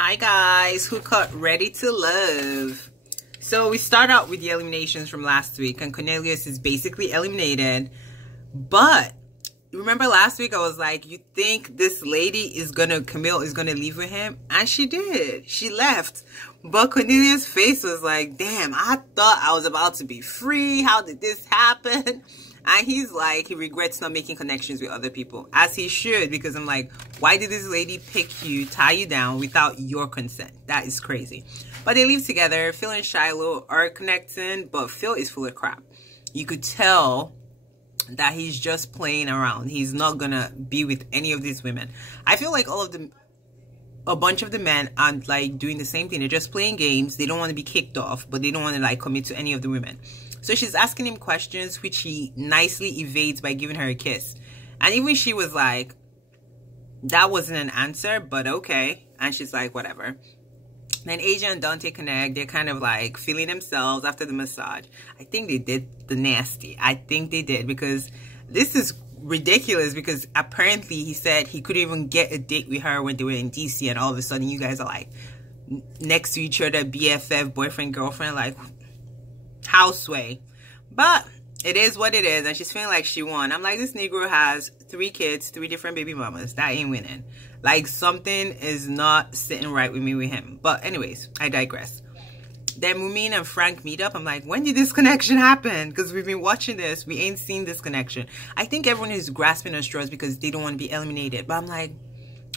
Hi guys, who got ready to love? So we start out with the eliminations from last week, and Cornelius is basically eliminated. But remember last week I was like, you think this lady Camille is gonna leave with him? And she did. She left. But Cornelius' face was like, damn, I thought I was about to be free. How did this happen? And he's like, he regrets not making connections with other people, as he should, because I'm like, why did this lady pick you, tie you down without your consent? That is crazy. But they leave together. Phil and Shiloh are connecting, but Phil is full of crap. You could tell that he's just playing around. He's not gonna be with any of these women. I feel like a bunch of the men are like doing the same thing. They're just playing games. They don't want to be kicked off, but they don't want to like commit to any of the women. So she's asking him questions, which he nicely evades by giving her a kiss. And even she was like, that wasn't an answer, but okay. And she's like, whatever. Then Asia and Dante connect. They're kind of like feeling themselves after the massage. I think they did the nasty. I think they did, because this is ridiculous, because apparently he said he couldn't even get a date with her when they were in DC, and all of a sudden you guys are like next to each other, BFF, boyfriend, girlfriend, like houseway. But it is what it is, and she's feeling like she won. I'm like, this Negro has 3 kids, 3 different baby mamas. That ain't winning. Like, something is not sitting right with me with him. But anyways, I digress. Then Mumin and Frank meet up. I'm like, when did this connection happen? Because we've been watching this. We ain't seen this connection. I think everyone is grasping at straws because they don't want to be eliminated. But I'm like,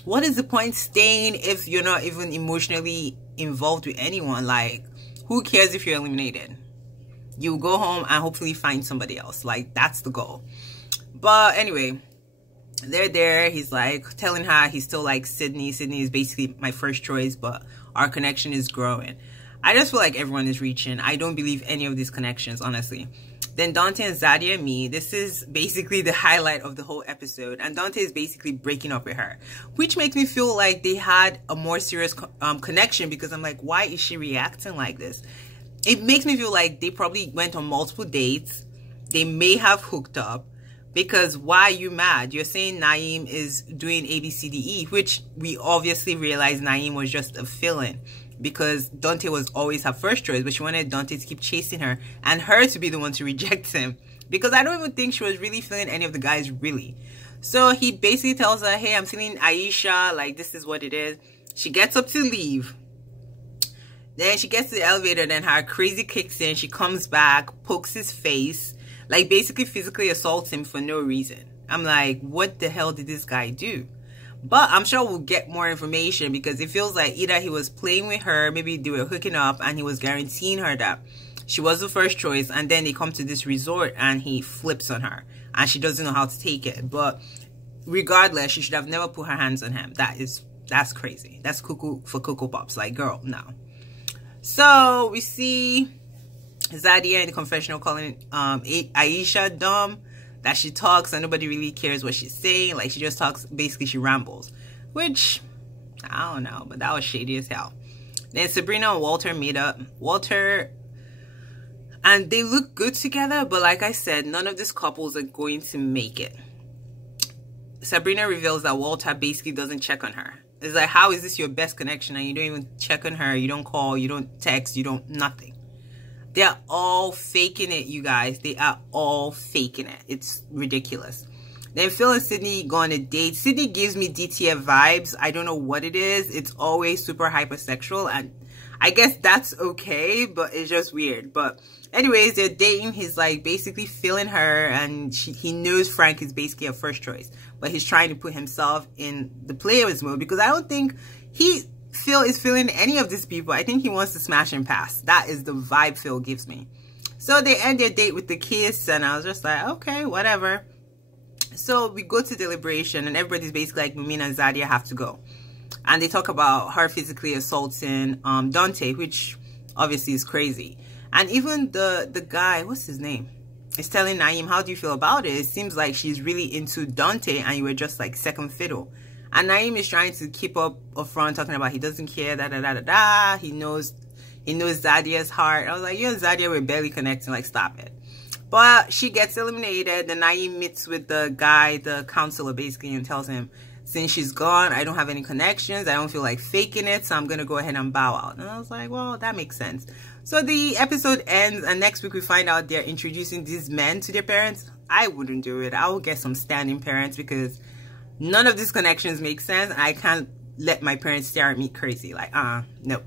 what is the point staying if you're not even emotionally involved with anyone? Like, who cares if you're eliminated? You go home and hopefully find somebody else. Like, that's the goal. But anyway, they're there. He's like telling her he's still like Sydney. Sydney is basically my first choice, but our connection is growing. I just feel like everyone is reaching. I don't believe any of these connections, honestly. Then Dante and Zadia meet. This is basically the highlight of the whole episode. And Dante is basically breaking up with her, which makes me feel like they had a more serious connection, because I'm like, why is she reacting like this? It makes me feel like they probably went on multiple dates. They may have hooked up, because why are you mad? You're saying Naeem is doing ABCDE, which we obviously realized Naeem was just a fill-in, because Dante was always her first choice, but she wanted Dante to keep chasing her and her to be the one to reject him, because I don't even think she was really feeling any of the guys really. So he basically tells her, hey, I'm feeling Aisha, like this is what it is. She gets up to leave. Then she gets to the elevator, then her crazy kicks in. She comes back, pokes his face, like basically physically assaults him for no reason. I'm like, what the hell did this guy do? But I'm sure we'll get more information, because it feels like either he was playing with her, maybe they were hooking up, and he was guaranteeing her that she was the first choice, and then they come to this resort and he flips on her and she doesn't know how to take it. But regardless, she should have never put her hands on him. That's crazy. That's cuckoo for Cocoa Pops. Like, girl, no. So we see Zadia in the confessional calling Aisha dumb, that she talks and nobody really cares what she's saying. Like, she just talks, basically she rambles, which I don't know, but that was shady as hell. Then Sabrina and Walter meet up. Walter, and they look good together, but like I said, none of these couples are going to make it. Sabrina reveals that Walter basically doesn't check on her. It's like, how is this your best connection and you don't even check on her? You don't call, you don't text, you don't, nothing. They're all faking it, you guys. They are all faking it. It's ridiculous. Then Phil and Sydney go on a date. Sydney gives me DTF vibes. I don't know what it is. It's always super hypersexual, and I guess that's okay, but it's just weird. But anyways, they're dating. He's like basically feeling her, and he knows Frank is basically a first choice, but he's trying to put himself in the player's mode, because I don't think Phil is feeling any of these people. I think he wants to smash and pass. That is the vibe Phil gives me. So they end their date with the kiss, and I was just like, okay, whatever. So we go to deliberation, and everybody's basically like, Mumina and Zadia have to go. And they talk about her physically assaulting Dante, which obviously is crazy. And even the guy, what's his name, is telling Naeem, how do you feel about it? It seems like she's really into Dante and you were just like second fiddle. And Naeem is trying to keep up front, talking about he doesn't care, da-da-da-da-da. He knows Zadia's heart. I was like, you and Zadia were barely connecting, like, stop it. But she gets eliminated. Then Naeem meets with the guy, the counselor, basically, and tells him since she's gone, I don't have any connections. I don't feel like faking it, so I'm gonna go ahead and bow out. And I was like, well, that makes sense. So the episode ends, and next week we find out they're introducing these men to their parents. I wouldn't do it. I will get some standing parents, because none of these connections make sense. I can't let my parents stare at me crazy. Like, no,